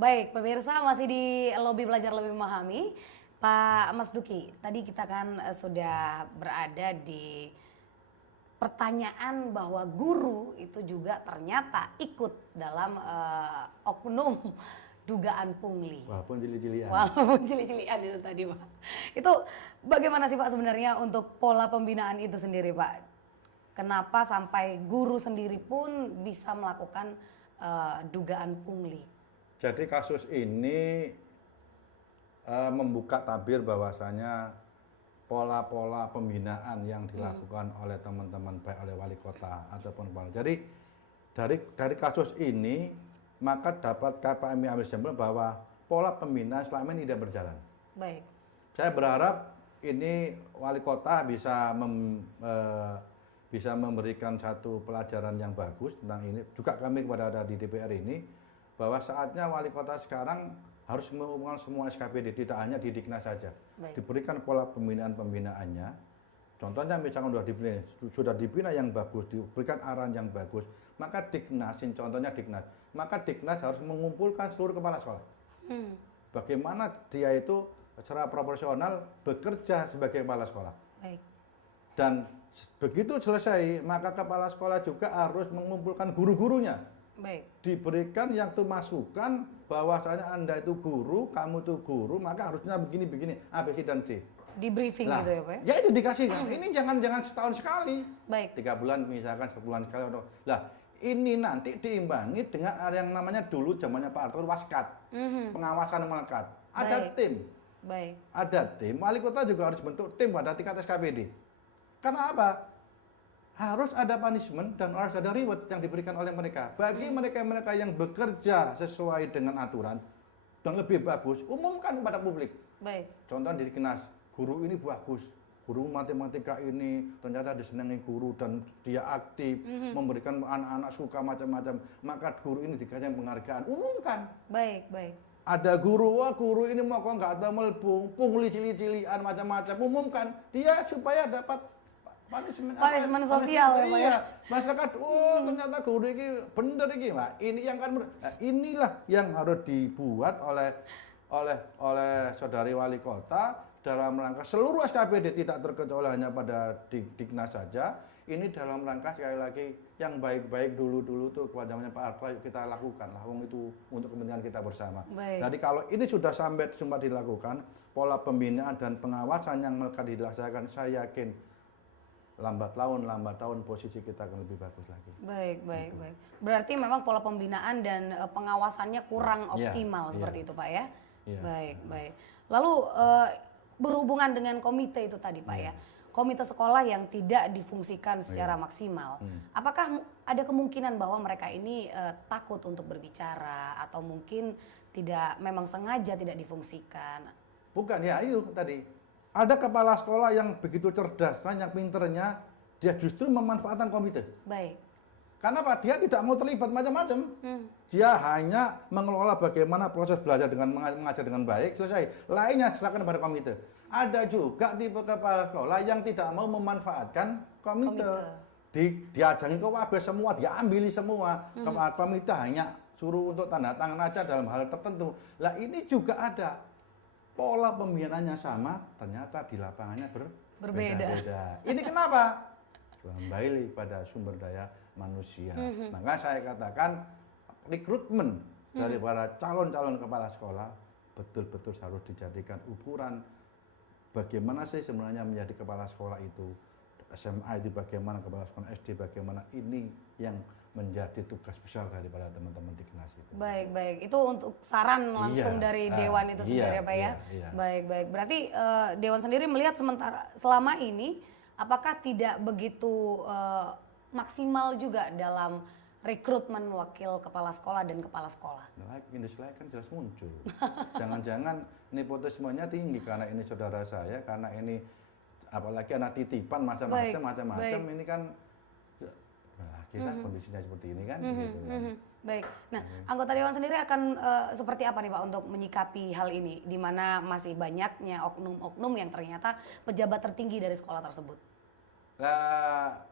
Baik, pemirsa masih di Lobi Belajar Lebih Memahami. Pak Mas Duki, tadi kita kan sudah berada di pertanyaan bahwa guru itu juga ternyata ikut dalam oknum dugaan pungli. Walaupun cili-cilian. Walaupun cili-cilian itu tadi, Pak. Itu bagaimana sih Pak sebenarnya untuk pola pembinaan itu sendiri, Pak? Kenapa sampai guru sendiri pun bisa melakukan dugaan pungli? Jadi kasus ini membuka tabir bahwasanya pola-pola pembinaan yang dilakukan oleh teman-teman baik oleh wali kota ataupun kepala. Jadi dari kasus ini maka dapat kami ambil sampel bahwa pola pembinaan selama ini tidak berjalan. Baik. Saya berharap ini wali kota bisa memberikan satu pelajaran yang bagus tentang ini. Juga kami kepada ada di DPR ini bahwa saatnya wali kota sekarang harus mengumumkan semua SKPD, tidak hanya di Diknas saja. Baik. Diberikan pola pembinaannya. Contohnya misalkan sudah dibina yang bagus, diberikan arahan yang bagus, maka Diknasin, contohnya Diknas, maka Diknas harus mengumpulkan seluruh kepala sekolah. Bagaimana dia itu secara proporsional bekerja sebagai kepala sekolah. Baik. Dan begitu selesai, maka kepala sekolah juga harus mengumpulkan guru-gurunya. Baik. Diberikan yang itu masukan bahwasanya Anda itu guru, kamu itu guru, maka harusnya begini-begini, A, B, C, dan D. Di briefing Lah, gitu ya Pak? ya itu dikasih. Ini jangan setahun sekali. Baik. 3 bulan misalkan, sebulan sekali. Lah, ini nanti diimbangi dengan ada yang namanya dulu zamannya Pak Arthur Waskat. Pengawasan melekat. Ada Baik. tim. Baik. Ada tim. Wali kota juga harus bentuk tim pada tingkat SKPD. Karena apa? Harus ada punishment dan harus ada reward yang diberikan oleh mereka. Bagi mereka-mereka yang bekerja sesuai dengan aturan dan lebih bagus, umumkan kepada publik. Baik. Contoh di Diknas, guru ini bagus, guru matematika ini ternyata disenangi guru dan dia aktif, memberikan anak-anak suka macam-macam, maka guru ini dikasih penghargaan, umumkan. Baik, baik. Ada guru, wah guru ini mau kok nggak ada melbung, pungli cili-cilian macam-macam, umumkan dia supaya dapat punishment sosial ya, Pak, ya? Iya, masyarakat, oh ternyata guru ini bener ini, Pak. Ini yang kan inilah yang harus dibuat oleh saudari wali kota dalam rangka seluruh SKPD, tidak terkecuali hanya pada Diknas saja. Ini dalam rangka sekali lagi yang baik-baik dulu tuh kewajibannya Pak Arto kita lakukan lah, itu untuk kepentingan kita bersama. Baik. Jadi kalau ini sudah sampai sempat dilakukan, pola pembinaan dan pengawasan yang melekat dilaksanakan, saya yakin lambat laun posisi kita akan lebih bagus lagi. Baik, baik, baik. Berarti memang pola pembinaan dan pengawasannya kurang optimal seperti itu, Pak ya? Iya. Baik, baik. Lalu berhubungan dengan komite itu tadi, Pak ya? Komite sekolah yang tidak difungsikan secara maksimal. Apakah ada kemungkinan bahwa mereka ini takut untuk berbicara atau mungkin memang sengaja tidak difungsikan? Bukan, ya itu tadi. Ada kepala sekolah yang begitu cerdas, yang pinternya, dia justru memanfaatkan komite. Baik. Karena apa? Dia tidak mau terlibat macam-macam. Dia hanya mengelola bagaimana proses belajar dengan mengajar dengan baik, selesai. Lainnya serahkan kepada komite. Ada juga tipe kepala sekolah yang tidak mau memanfaatkan komite. Diajangi ke WAB semua, diambili semua. Komite hanya suruh untuk tanda tangan aja dalam hal tertentu. Lah ini juga ada. Pola pembinaannya sama, ternyata di lapangannya berbeda. Ini kenapa? Kembali pada sumber daya manusia. Maka saya katakan rekrutmen dari para calon-calon kepala sekolah betul-betul harus dijadikan ukuran bagaimana sih sebenarnya menjadi kepala sekolah itu. SMA itu bagaimana, kepala sekolah SD bagaimana, ini yang menjadi tugas besar daripada teman-teman di Diknas itu. Baik, baik. Itu untuk saran langsung dari Dewan itu sendiri ya Pak ya? Iya. Baik, baik. Berarti Dewan sendiri melihat selama ini apakah tidak begitu maksimal juga dalam rekrutmen wakil kepala sekolah dan kepala sekolah? Nah, ini kan jelas muncul. Jangan-jangan nepotismenya tinggi karena ini saudara saya, karena ini apalagi anak titipan macam-macam ini kan kita kondisinya seperti ini kan. Gitu kan. Baik. Nah, anggota Dewan sendiri akan seperti apa nih Pak untuk menyikapi hal ini, di mana masih banyaknya oknum-oknum yang ternyata pejabat tertinggi dari sekolah tersebut? Nah,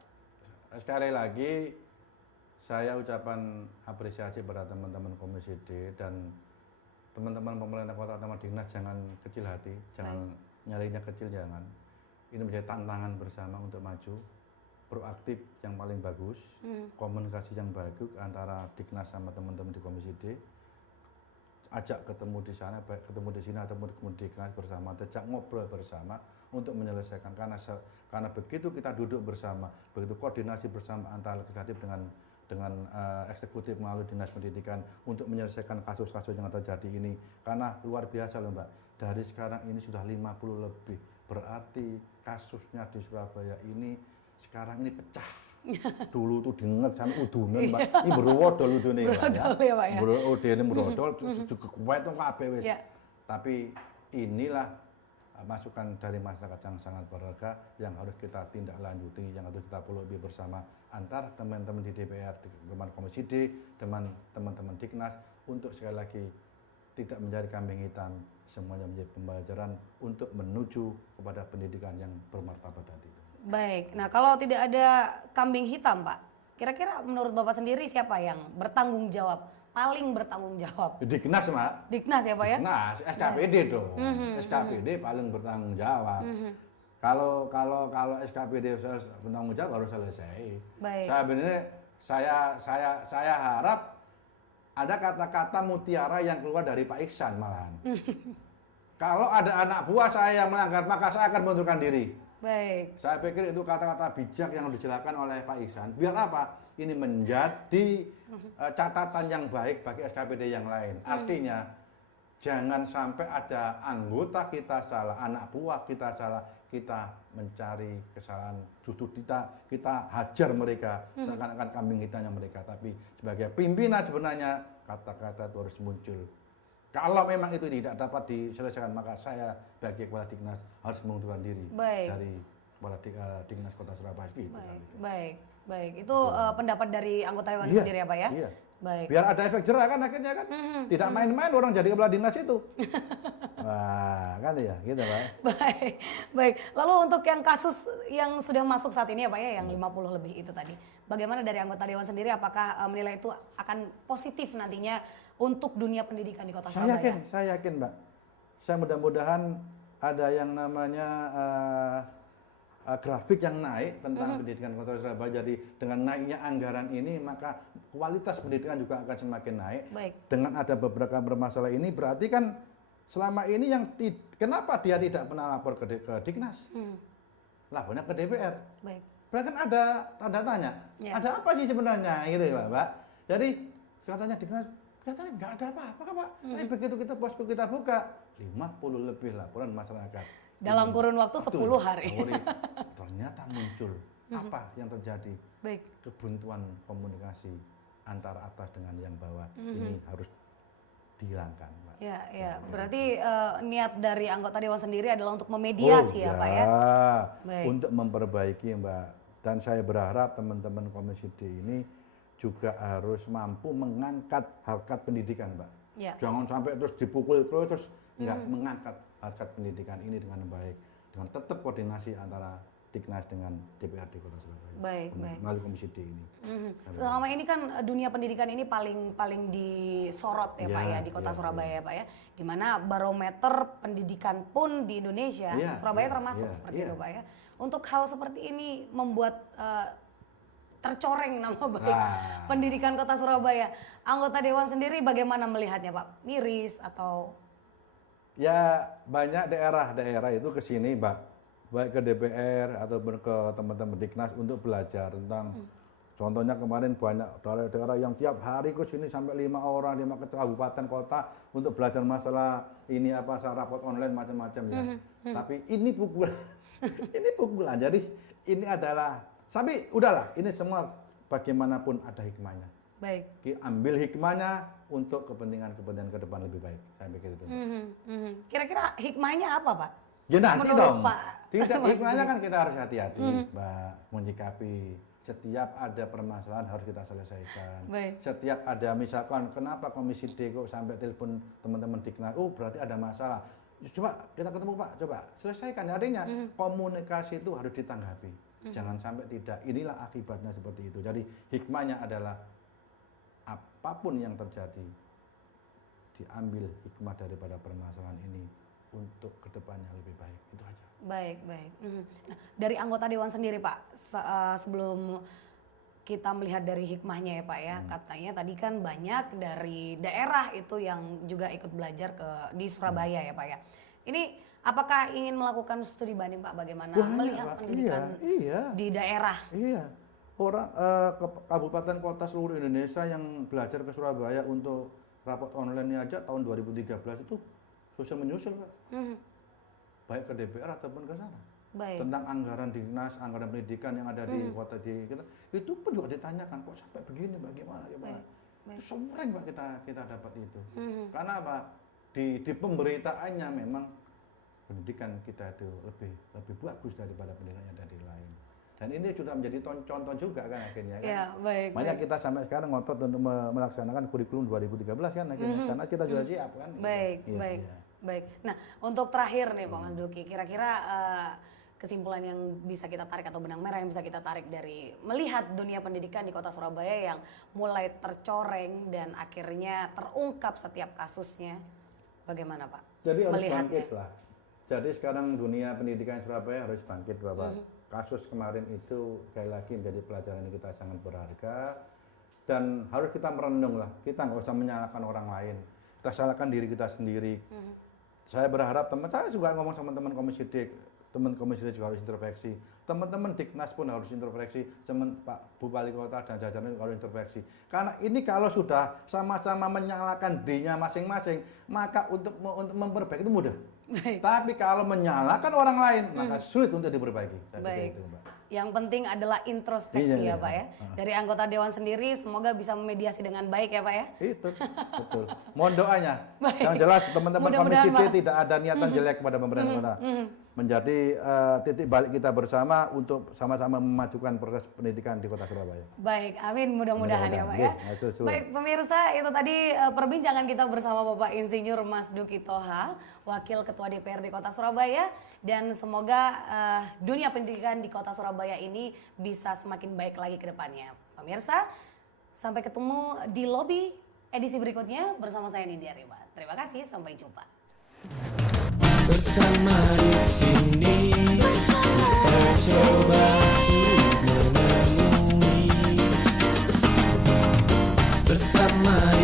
sekali lagi saya ucapan apresiasi pada teman-teman Komisi D dan teman-teman pemerintah kota sama dinas jangan kecil hati, jangan nyalinya kecil, jangan. Ini menjadi tantangan bersama untuk maju, proaktif yang paling bagus, komunikasi yang bagus antara Dignas sama teman-teman di Komisi D, ajak ketemu di sana, baik ketemu di sini ataupun ketemu di Dignas bersama, ajak ngobrol bersama untuk menyelesaikan, karena begitu kita duduk bersama, begitu koordinasi bersama antara legislatif dengan eksekutif melalui dinas pendidikan untuk menyelesaikan kasus-kasus yang terjadi ini, karena luar biasa loh Mbak, dari sekarang ini sudah 50 lebih, berarti kasusnya di Surabaya ini sekarang ini pecah. Dulu tuh dingek sampai udunan Mbak, ini berwodol udune ya Pak ya, ini berodol, cukup kuat tuh kabeh wis. Tapi inilah masukan dari masyarakat yang sangat berharga yang harus kita tindak lanjuti, yang harus kita lebih bersama antar teman-teman di DPR, teman Komisi D, teman-teman Dignas, untuk sekali lagi tidak mencari kambing hitam, semuanya menjadi pembelajaran untuk menuju kepada pendidikan yang bermartabat itu. Baik, nah kalau tidak ada kambing hitam Pak, kira-kira menurut Bapak sendiri siapa yang bertanggung jawab, paling bertanggung jawab? Dignas Mak. Dignas ya Pak ya? Dignas, SKPD dong. SKPD paling bertanggung jawab. Kalau SKPD bertanggung jawab harus selesai. Baik. Saya harap ada kata-kata mutiara yang keluar dari Pak Iksan malahan. Kalau ada anak buah saya yang melanggar, maka saya akan mengundurkan diri. Baik. Saya pikir itu kata-kata bijak yang dijelaskan oleh Pak Iksan. Biar apa? Ini menjadi catatan yang baik bagi SKPD yang lain. Artinya, jangan sampai ada anggota kita salah, anak buah kita salah, kita mencari kesalahan, justru kita hajar mereka, seakan-akan kambing hitamnya mereka. Tapi sebagai pimpinan sebenarnya kata-kata itu harus muncul. Kalau memang itu tidak dapat diselesaikan, maka saya bagi kepala Dignas harus mengundurkan diri dari kepala Dignas Kota Surabaya. Gitu, baik. Itu pendapat dari anggota Dewan sendiri ya Pak ya? Iya. Baik. Biar ada efek jerah kan akhirnya kan. Tidak main-main orang jadi kepala dinas itu. Wah, kan ya, gitu Pak. Baik. Lalu untuk yang kasus yang sudah masuk saat ini ya Pak ya, yang 50 lebih itu tadi. Bagaimana dari anggota Dewan sendiri, apakah menilai itu akan positif nantinya untuk dunia pendidikan di Kota Surabaya? Saya yakin Mbak. Saya mudah-mudahan ada yang namanya grafik yang naik tentang pendidikan Kota Surabaya. Jadi dengan naiknya anggaran ini, maka kualitas pendidikan juga akan semakin naik. Baik. Dengan ada beberapa bermasalah ini, berarti kan selama ini kenapa dia tidak pernah lapor ke Dignas? Lapornya ke DPR. Baik. Berarti kan ada tanda tanya. Ya. Ada apa sih sebenarnya, gitu lah Mbak. Jadi katanya Dignas, katanya nggak ada apa-apa Pak. Tapi begitu kita posko kita buka, 50 lebih laporan masyarakat. Dalam kurun waktu 10 hari. Ternyata muncul apa yang terjadi? Baik. Kebuntuan komunikasi antara atas dengan yang bawah. Ini harus dihilangkan, Pak. Ya. Berarti niat dari anggota Dewan sendiri adalah untuk memediasi ya Pak ya? Baik. Untuk memperbaiki Mbak. Dan saya berharap teman-teman Komisi D ini juga harus mampu mengangkat harkat pendidikan, Mbak. Ya. Jangan sampai terus dipukul terus nggak mengangkat harkat pendidikan ini dengan baik, dengan tetap koordinasi antara Dignas dengan DPRD Kota Surabaya. Baik. Melalui Komisi D ini. Selama ini kan dunia pendidikan ini paling disorot ya Pak ya di Kota Surabaya ya Pak ya. Di mana barometer pendidikan pun di Indonesia, Surabaya termasuk seperti itu Pak ya. Untuk hal seperti ini membuat tercoreng nama baik pendidikan Kota Surabaya. Anggota Dewan sendiri bagaimana melihatnya Pak? Miris atau? Ya banyak daerah-daerah itu ke sini Mbak, baik ke DPR ataupun ke teman-teman Dignas untuk belajar tentang, contohnya kemarin banyak daerah-daerah yang tiap hari ke sini sampai 5 orang, 5 kabupaten kota untuk belajar masalah ini apa, rapot online macam-macam ya. Tapi ini pukulan, ini pukulan. Jadi ini adalah, tapi udahlah, ini semua bagaimanapun ada hikmahnya. Baik. Ambil hikmahnya untuk kepentingan ke depan lebih baik. Saya pikir itu. Kira-kira hikmahnya apa Pak? Ya nanti menurut dong. Pak, tidak, hikmahnya kan kita harus hati-hati Mbak, menyikapi. Setiap ada permasalahan harus kita selesaikan. Baik. Setiap ada misalkan kenapa Komisi D kok sampai telepon teman-teman Dignas, oh berarti ada masalah. Coba kita ketemu Pak, coba selesaikan. Artinya komunikasi itu harus ditanggapi. Jangan sampai tidak. Inilah akibatnya seperti itu. Jadi hikmahnya adalah apapun yang terjadi diambil hikmah daripada permasalahan ini untuk kedepannya lebih baik. Itu aja. Baik, baik. Nah, dari anggota Dewan sendiri Pak, sebelum kita melihat dari hikmahnya ya Pak ya, katanya tadi kan banyak dari daerah itu yang juga ikut belajar di Surabaya ya Pak ya. Ini apakah ingin melakukan studi banding Pak, bagaimana melihat Pak. pendidikan di daerah? Iya, orang kabupaten kota seluruh Indonesia yang belajar ke Surabaya untuk rapot online aja tahun 2013 itu susul menyusul Pak. Baik ke DPR ataupun ke sana. Baik. Tentang anggaran dinas, anggaran pendidikan yang ada di kota di kita, itu pun juga ditanyakan kok sampai begini bagaimana. Itu sering Pak kita dapat itu. Karena apa? Di pemberitaannya memang pendidikan kita itu lebih bagus daripada pendidikan yang ada di lain. Dan ini sudah menjadi contoh juga kan akhirnya kan. Ya, baik. Makanya kita sampai sekarang ngotot untuk melaksanakan kurikulum 2013 kan akhirnya karena kita sudah siap kan. Baik, ya, baik. Ya. Baik. Nah, untuk terakhir nih Pak Mas Duki, kira-kira kesimpulan yang bisa kita tarik atau benang merah yang bisa kita tarik dari melihat dunia pendidikan di Kota Surabaya yang mulai tercoreng dan akhirnya terungkap setiap kasusnya, bagaimana Pak? Jadi harus melihatnya? bangkit lah. Jadi sekarang dunia pendidikan Surabaya harus bangkit Bapak. Kasus kemarin itu sekali lagi menjadi pelajaran yang kita sangat berharga dan harus kita merenung lah. Kita nggak usah menyalahkan orang lain. Kita salahkan diri kita sendiri. Saya berharap saya juga ngomong sama teman Komisi D, teman Komisi D juga harus introspeksi. Teman-teman Diknas pun harus introspeksi, teman Pak Bu Wali Kota dan jajaran harus introspeksi. Karena ini kalau sudah sama-sama menyalahkan dirinya masing-masing, maka untuk memperbaiki itu mudah. Baik. Tapi kalau menyalahkan orang lain, maka sulit untuk diperbaiki. Baik. Itu, Mbak. Yang penting adalah introspeksi Iya, ya Pak ya. Dari anggota Dewan sendiri semoga bisa memediasi dengan baik ya Pak ya. Itu, betul. Mohon doanya. Baik. Yang jelas teman-teman Komisi D Mudah-mudahan, Pak. tidak ada niatan jelek kepada pemerintah kota. Menjadi titik balik kita bersama untuk sama-sama memajukan proses pendidikan di Kota Surabaya. Baik, amin, mudah-mudahan ya Pak ya. Baik pemirsa, itu tadi perbincangan kita bersama Bapak Insinyur Mas Duki Toha, Wakil Ketua DPRD Kota Surabaya, dan semoga dunia pendidikan di Kota Surabaya ini bisa semakin baik lagi ke depannya. Pemirsa, sampai ketemu di lobi edisi berikutnya bersama saya Nindya Rima. Terima kasih, sampai jumpa. Bersama di sini kita coba untuk menemui bersama.